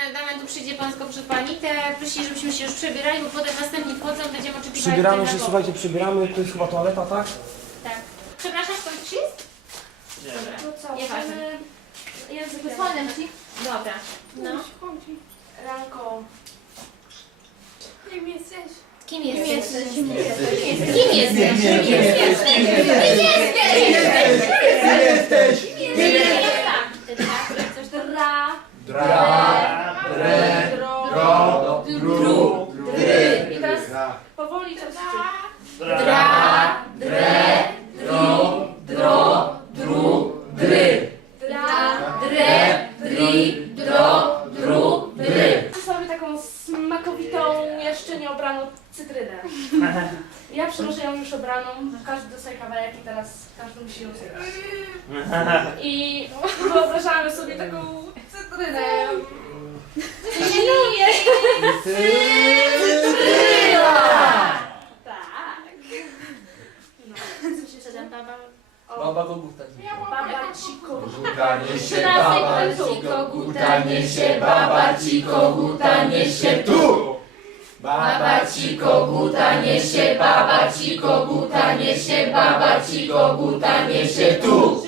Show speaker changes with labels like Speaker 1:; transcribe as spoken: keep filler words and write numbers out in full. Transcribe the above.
Speaker 1: Damian, tu przyjdzie pan z koprzepani, te prosili, żebyśmy się już przebierali, bo potem następni wchodzą, będziemy oczekiwali.
Speaker 2: Przybieramy się, słuchajcie, przybieramy. To jest chyba toaleta, tak?
Speaker 1: Tak. Przepraszam, skąd ktoś jest?
Speaker 3: Nie.
Speaker 1: Dobra.
Speaker 4: To co,
Speaker 1: Nieważne.
Speaker 4: możemy język
Speaker 1: Wysłałem ci. Dobra. No.
Speaker 4: Ranko. Kim jesteś?
Speaker 1: Kim jesteś?
Speaker 4: Kim jesteś?
Speaker 1: Kim jesteś? Kim jesteś? Kim jesteś? Kim jesteś? Kim jesteś? Coś to ra.
Speaker 5: Dra, re, ro, dru, dry.
Speaker 4: I teraz powoli to się.
Speaker 1: Dra, dre, dro, dro, dru, dry.
Speaker 4: Dra.
Speaker 1: Dre, dri, dro, dru, dry.
Speaker 4: Sobie taką smakowitą, jeszcze nie obraną cytrynę. Ja przynoszę ją już obraną, każdy dostaje kawałek i teraz każdy musi ją zjeść. I wyobrażamy sobie taką cytrynę. Tak. No, co się zadam, baba? O,
Speaker 3: Baba koguta.
Speaker 4: baba ci koguta.
Speaker 5: Gutanie się, baba ci gutanie się, baba ci gutanie się tu. Baba ci gutanie się, baba ci gutanie się, baba ci gutanie się tu.